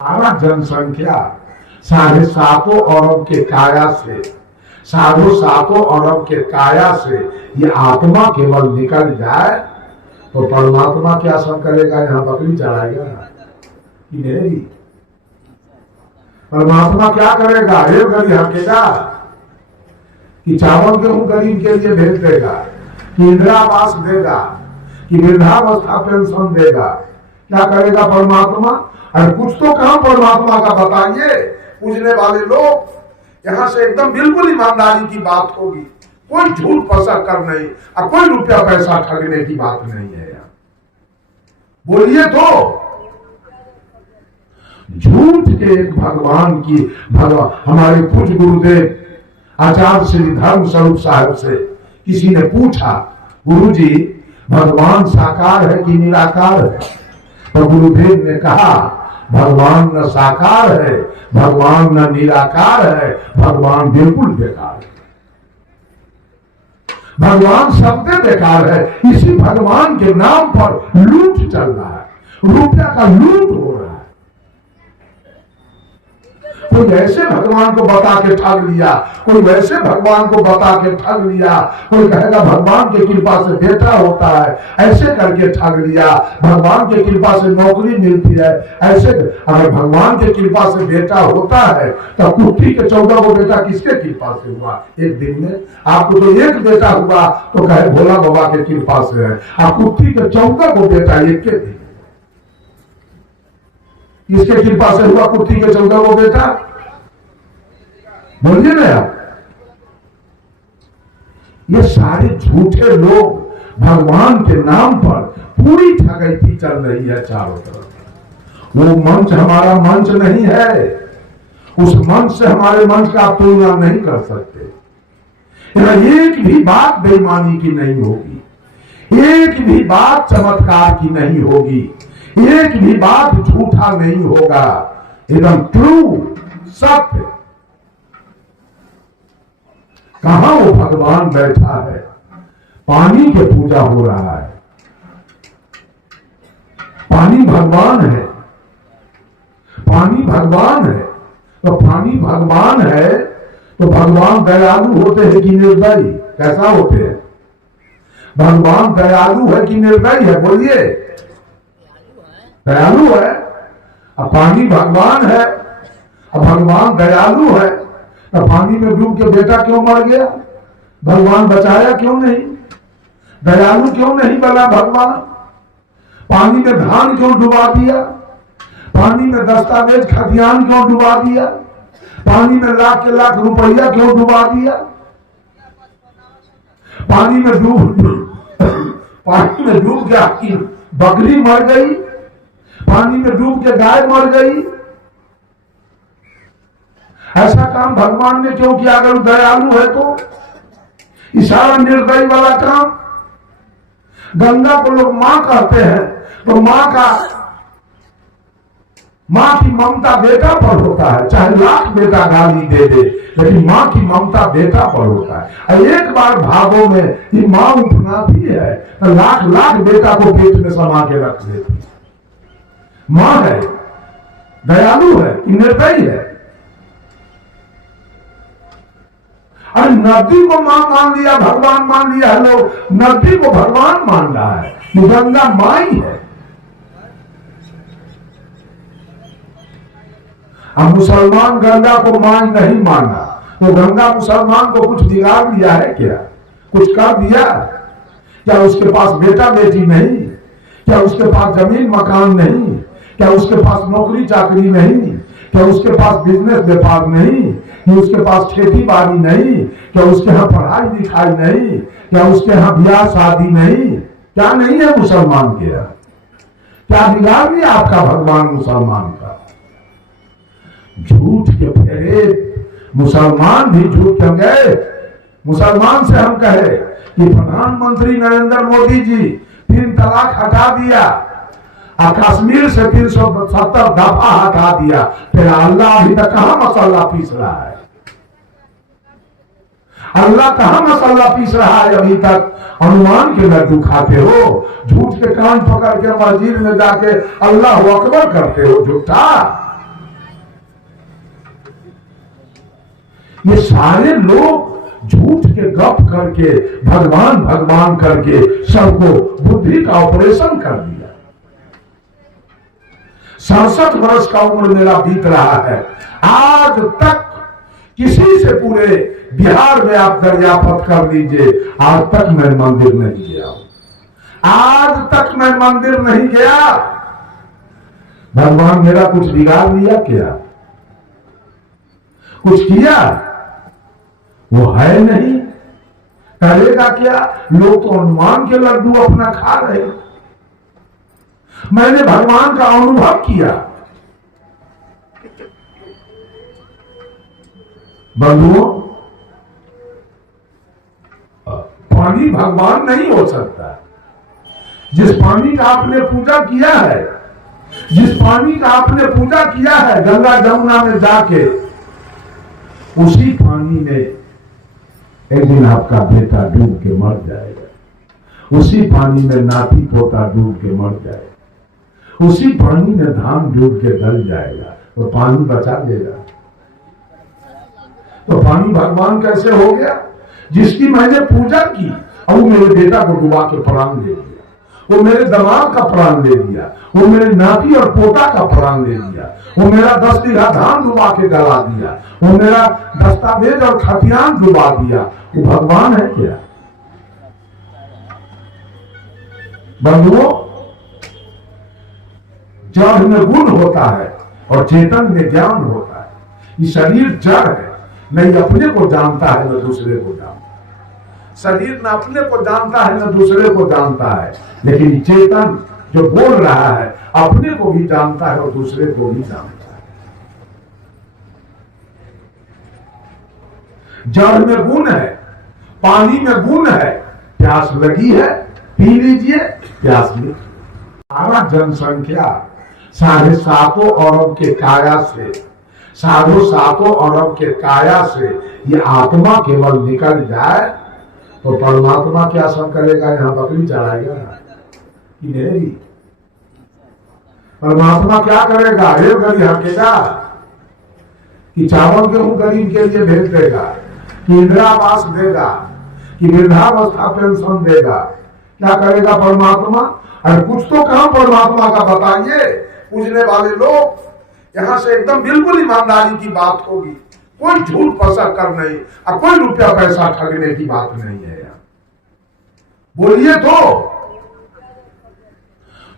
हमारा जनसंख्या 7.5 अरब के काया से 7.5 अरब के काया से ये आत्मा केवल निकल जाए तो परमात्मा क्या सब करेगा? यहाँ बकरी चढ़ाएगा कि नहीं? परमात्मा क्या करेगा? एक गली हकेगा कि चावल गेहूं गरीब के लिए भेज देगा, कि इंदिरा आवास देगा, कि वृद्धावस्था पेंशन देगा? क्या करेगा परमात्मा? अरे कुछ तो काम परमात्मा का बताइए। पूजने वाले लोग यहाँ से एकदम बिल्कुल ईमानदारी की बात होगी, कोई झूठ फंसा कर नहीं और कोई रुपया पैसा ठगने की बात नहीं है। यहाँ बोलिए तो झूठ के एक भगवान की हमारे पूज्य गुरुदेव आचार्य श्री धर्म स्वरूप साहब से किसी ने पूछा, गुरुजी भगवान साकार है कि निराकार है? तो गुरुदेव ने कहा, भगवान न साकार है, भगवान न निराकार है, भगवान बिल्कुल बेकार है। भगवान सबसे बेकार है। इसी भगवान के नाम पर लूट चल रहा है, रुपया का लूट हो रहा है। कोई ऐसे भगवान को बता के ठग लिया, कोई वैसे भगवान को बता के ठग लिया। कोई कहेगा भगवान की कृपा से बेटा होता है, ऐसे करके ठग लिया। भगवान की कृपा से नौकरी मिलती है, ऐसे। अगर भगवान की कृपा से बेटा होता है तो कुट्टी के 14 को बेटा किसके कृपा से हुआ? एक दिन में आपको तो एक बेटा हुआ तो कहे भोला बाबा के कृपा से है, आप कुट्टी के 14 को बेटा एक के दिन इसके कृपा से हुआ। कुट्टी के 14 को बेटा, बोलिए ना आप। ये सारे झूठे लोग भगवान के नाम पर पूरी ठगैती चल रही है चारों तरफ। वो मंच हमारा मंच नहीं है, उस मंच से हमारे मंच का आप तुलना नहीं कर सकते। एक भी बात बेईमानी की नहीं होगी, एक भी बात चमत्कार की नहीं होगी, एक भी बात झूठा नहीं होगा, एकदम ट्रू सत्य। कहां वो भगवान बैठा है? पानी के पूजा हो रहा है। पानी भगवान है, पानी भगवान है। तो पानी भगवान है तो भगवान दयालु होते हैं कि निर्दयी? कैसा होते हैं? भगवान दयालु है कि निर्दयी है? बोलिए। दयालु है। अब पानी भगवान है, अब भगवान दयालु है, तो पानी में डूब के बेटा क्यों मर गया? भगवान बचाया क्यों नहीं? दयालु क्यों नहीं बना भगवान? पानी में धान क्यों डुबा दिया? पानी में दस्तावेज खतियान क्यों डुबा दिया? पानी में लाख के लाख रुपया क्यों डुबा दिया? पानी में डूब गया कि बकरी मर गई, पानी में डूब के गाय मर गई। ऐसा काम भगवान ने क्यों किया? अगर दयालु है तो इशारा निर्दयी वाला काम। गंगा को लोग मां कहते हैं तो मां की ममता बेटा पर होता है, चाहे लाख बेटा गाली दे दे, लेकिन मां की ममता बेटा पर होता है। एक बार भागो में ये मां उपनाती है तो लाख लाख बेटा को पेट में समा के रख देती। मां है, दयालु है कि निर्दयी है? अरे नदी को मां मान लिया, भगवान मान लिया है लोग। नदी को भगवान मान रहा है, गंगा मां ही है। अब मुसलमान गंगा को मां नहीं माना तो गंगा मुसलमान को कुछ बिगाड़ दिया है क्या? कुछ कर दिया क्या? उसके पास बेटा बेटी नहीं? क्या उसके पास जमीन मकान नहीं? क्या उसके पास नौकरी चाकरी नहीं? क्या उसके पास बिजनेस व्यापार नहीं? क्या उसके पास खेती बाड़ी नहीं? क्या उसके यहाँ पढ़ाई लिखाई नहीं? क्या उसके यहाँ ब्याह शादी नहीं? क्या नहीं है मुसलमान के यहाँ? क्या बिगाड़ दिया आपका भगवान मुसलमान का? झूठ के फेरे मुसलमान भी झूठ क्यों गए? मुसलमान से हम कहे कि प्रधानमंत्री नरेंद्र मोदी जी 3 तलाक हटा दिया, कश्मीर से 370 दफा हटा दिया, फिर अल्लाह अभी तक कहां मसाला पीस रहा है? अल्लाह कहां मसाला पीस रहा है? अभी तक हनुमान के लड्डू खाते हो, झूठ के कान पकड़ के मस्जिद में जाके अल्लाह अकबर करते हो। झूठा ये सारे लोग झूठ के गप करके भगवान भगवान करके सबको बुद्धि का ऑपरेशन कर दिया। 67 वर्ष का उम्र मेरा बीत रहा है, आज तक किसी से पूरे बिहार में आप दरियाफत कर लीजिए, आज तक मैं मंदिर नहीं गया, आज तक मैं मंदिर नहीं गया। भगवान मेरा कुछ बिगाड़ लिया क्या? कुछ किया? वो है नहीं, करेगा क्या? लोग तो हनुमान के लड्डू अपना खा रहे। मैंने भगवान का अनुभव किया। बंधुओं, पानी भगवान नहीं हो सकता। जिस पानी का आपने पूजा किया है, जिस पानी का आपने पूजा किया है गंगा जमुना में जाके, उसी पानी में एक दिन आपका बेटा डूब के मर जाएगा, उसी पानी में नाती पोता डूब के मर जाएगा, उसी पानी में धान डूब के गल जाएगा, तो पानी बचा देगा। तो पानी भगवान कैसे हो गया? जिसकी मैंने पूजा की और वो मेरे बेटा को डुबा के प्राण दे दिया, वो मेरे दमाग का प्राण ले दिया, वो मेरे नाती और पोता का प्राण ले दिया, वो मेरा 10 बीघा धान डुबा के गला दिया, वो मेरा दस्तावेज और खतियान डुबा दिया। वो भगवान है क्या? बंधुओं, जड़ में गुण होता है और चेतन में ज्ञान होता है। ये शरीर जड़ है, नहीं अपने को जानता है न दूसरे को जानता है। शरीर न अपने को जानता है न दूसरे को जानता है, लेकिन चेतन जो बोल रहा है अपने को भी जानता है और दूसरे को भी जानता है। जड़ में गुण है, पानी में गुण है। प्यास लगी है, पी लीजिए, प्यास मिटी। सारा जनसंख्या 7.5 अरब के काया से, 7.5 अरब के काया से ये आत्मा केवल निकल जाए तो परमात्मा क्या सब करेगा? यहाँ बकरी चढ़ाएगा कि नहीं? परमात्मा क्या करेगा? रेल गली हकेगा कि चावल गेहूं गरीब के लिए भेज देगा, कि इंदिरा आवास देगा, कि वृद्धावस्था पेंशन देगा? क्या करेगा परमात्मा? अरे कुछ तो काम परमात्मा का बताइए। पूजने वाले लोग यहां से एकदम बिल्कुल ईमानदारी की बात होगी, कोई झूठ फंसा कर नहीं और कोई रुपया पैसा ठगने की बात नहीं है। बोलिए तो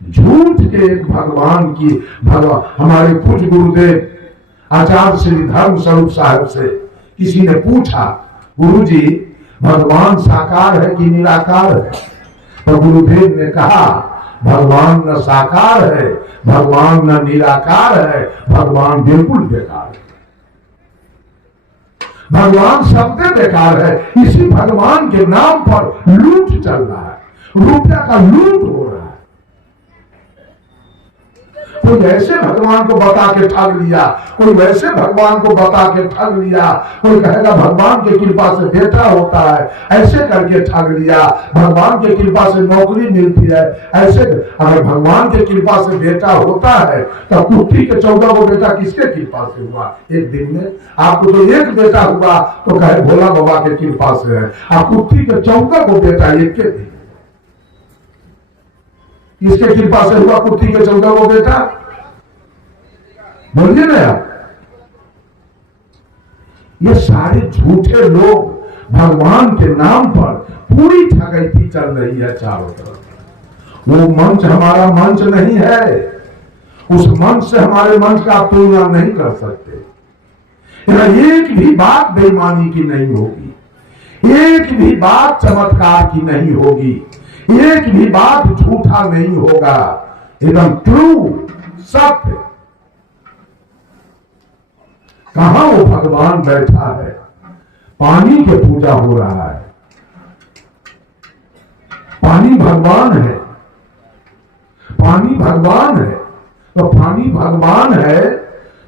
झूठ के भगवान की हमारे पूज्य गुरुदेव आचार्य श्री धर्म स्वरूप साहब से किसी ने पूछा, गुरुजी भगवान साकार है कि निराकार है? तो गुरुदेव ने कहा, भगवान न साकार है, भगवान न निराकार है, भगवान बिल्कुल बेकार है। भगवान सबसे बेकार है। इसी भगवान के नाम पर लूट चल रहा है, रुपया का लूट हो रहा है। कोई ऐसे भगवान को बता के ठग लिया, कोई वैसे भगवान को बता के ठग लिया, कोई कहेगा भगवान की कृपा से बेटा होता है, ऐसे करके ठग लिया। भगवान की कृपा से नौकरी मिलती है, ऐसे। अगर भगवान की कृपा से बेटा होता है तो कुत्ती के 14 को बेटा किसके कृपा से हुआ? एक दिन में आपको तो एक बेटा हुआ तो कहे भोला बाबा के कृपा से है, आप कुत्ती के 14 को बेटा एक के दिन किसके कृपा से हुआ? कुत्ती के 14 को बेटा? बोलिए ना आप। ये सारे झूठे लोग भगवान के नाम पर पूरी ठगैती चल रही है चारों तरफ। वो मंच हमारा मंच नहीं है, उस मंच से हमारे मंच का आप तुलना नहीं कर सकते। एक भी बात बेईमानी की नहीं होगी, एक भी बात चमत्कार की नहीं होगी, एक भी बात झूठा नहीं होगा, एकदम ट्रू सत्य। कहां वो भगवान बैठा है? पानी के पूजा हो रहा है। पानी भगवान है, पानी भगवान है। तो पानी भगवान है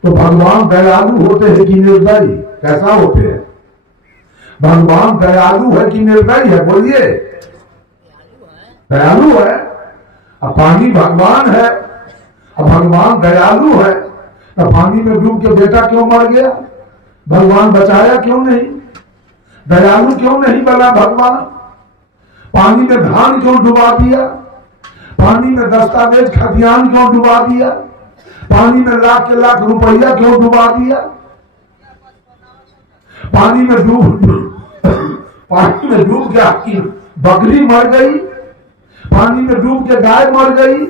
तो भगवान दयालु होते हैं कि निर्दयी? कैसा होते हैं? भगवान दयालु है कि निर्दयी है? बोलिए। दयालु है। अब पानी भगवान है, अब भगवान दयालु है, तो पानी में डूब के बेटा क्यों मर गया? भगवान बचाया क्यों नहीं? दयालु क्यों नहीं बना भगवान? पानी में धान क्यों डुबा दिया? पानी में दस्तावेज खतियान क्यों डुबा दिया? पानी में लाख के लाख रुपया क्यों डुबा दिया? पानी में डूब के आपकी बकरी मर गई, पानी में डूब के गाय मर गई।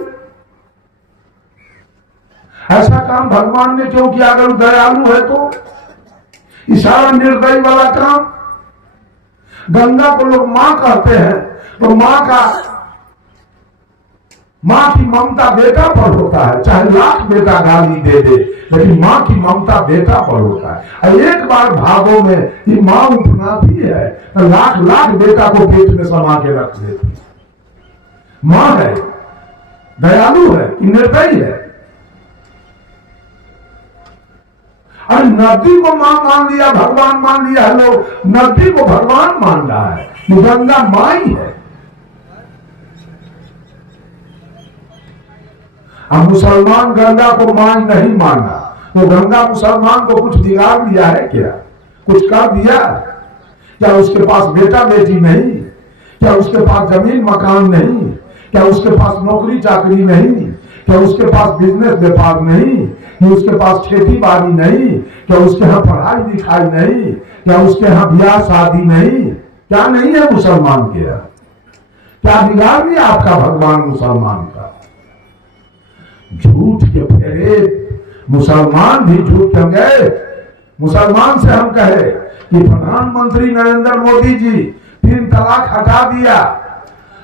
ऐसा काम भगवान ने क्यों किया? अगर दयालु है तो इशारा निर्दयी वाला काम। गंगा को लोग मां कहते हैं, तो मां की ममता बेटा पर होता है, चाहे लाख बेटा गाली दे दे, लेकिन मां की ममता बेटा पर होता है। एक बार भागो में ये मां उपनाती है तो लाख लाख बेटा को पेट में समा के रख देती। मां है, दयालु है, निर्दयी है। और नदी को मां मान लिया, भगवान मान लिया है लोग, नदी को भगवान मान रहा है। गंगा मां ही है। अब मुसलमान गंगा को मां नहीं माना, तो गंगा मुसलमान को कुछ बिगाड़ दिया है क्या? कुछ कर दिया? क्या उसके पास बेटा बेटी नहीं? क्या उसके पास जमीन मकान नहीं? क्या उसके पास नौकरी चाकरी नहीं? क्या उसके पास बिजनेस व्यापार नहीं? क्या उसके पास खेती बाड़ी नहीं? क्या उसके यहाँ पढ़ाई लिखाई नहीं? क्या उसके यहाँ ब्याह शादी नहीं? क्या नहीं है मुसलमान के यहाँ? क्या बिगाड़ दिया आपका भगवान मुसलमान का? झूठ के फेरे मुसलमान भी झूठ क्यों गए? मुसलमान से हम कहे कि प्रधानमंत्री नरेंद्र मोदी जी 3 तलाक हटा दिया,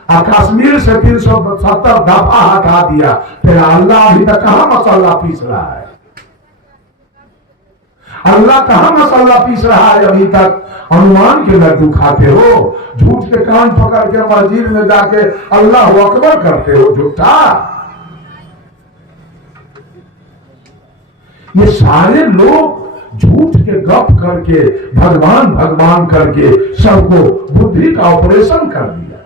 कश्मीर से 370 दफा हटा दिया, फिर अल्लाह अभी तक कहां मसाला पीस रहा है? अल्लाह कहां मसाला पीस रहा है? अभी तक हनुमान के लड्डू खाते हो, झूठ के कान पकड़ के मस्जिद में जाके अल्लाह अकबर करते हो, झूठा। ये सारे लोग झूठ के गप करके भगवान भगवान करके सबको बुद्धि का ऑपरेशन कर दिया।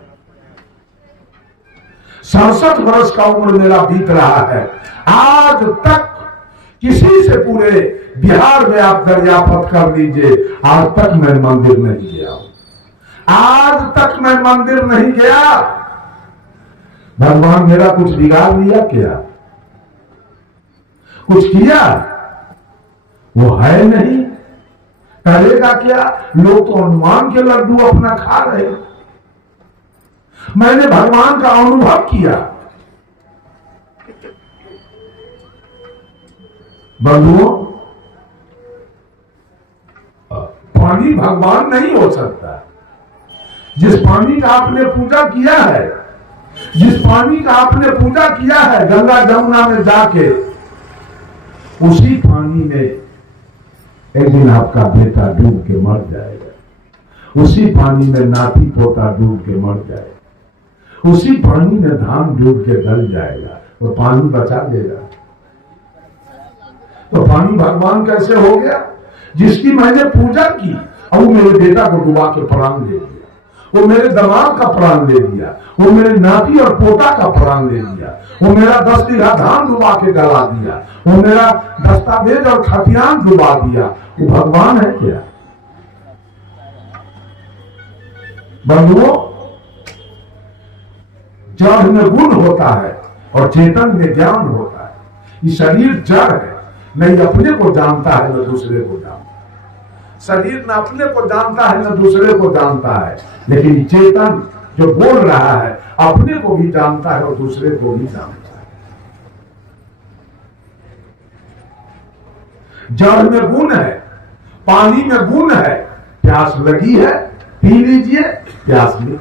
67 वर्ष का उम्र मेरा बीत रहा है, आज तक किसी से पूरे बिहार में आप दरियाफत कर लीजिए, आज तक मैं मंदिर नहीं गया हूं। आज तक मैं मंदिर नहीं गया। भगवान मेरा कुछ बिगाड़ लिया क्या? कुछ किया? वो है नहीं, करेगा क्या? लोग तो हनुमान के लड्डू अपना खा रहे। मैंने भगवान का अनुभव किया। बंधुओं, पानी भगवान नहीं हो सकता। जिस पानी का आपने पूजा किया है, जिस पानी का आपने पूजा किया है गंगा जमुना में जाके, उसी पानी में एक दिन आपका बेटा डूब के मर जाएगा, उसी पानी में नाती पोता डूब के मर जाएगा, उसी पानी में धान डूब के गल जाएगा, तो पानी बचा देगा। तो पानी भगवान कैसे हो गया? जिसकी मैंने पूजा की और वो मेरे बेटा को डुबा के प्राण ले लिया, वो मेरे दिमाग का प्राण ले लिया, वो मेरे नाती और पोता का प्राण ले लिया, वो मेरा 10 बीघा धान डुबा के गला दिया, वो मेरा दस्तावेज और खतियान डुबा दिया। वो भगवान है क्या? बंधुओं, जड़ में गुण होता है और चेतन में ज्ञान होता है। ये शरीर जड़ है, नहीं अपने को जानता है न दूसरे को जानता है। शरीर न अपने को जानता है न दूसरे को जानता है, लेकिन चेतन जो बोल रहा है अपने को भी जानता है और दूसरे को भी जानता है। जड़ में गुण है, पानी में गुण है। प्यास लगी है, पी लीजिए, प्यास नहीं।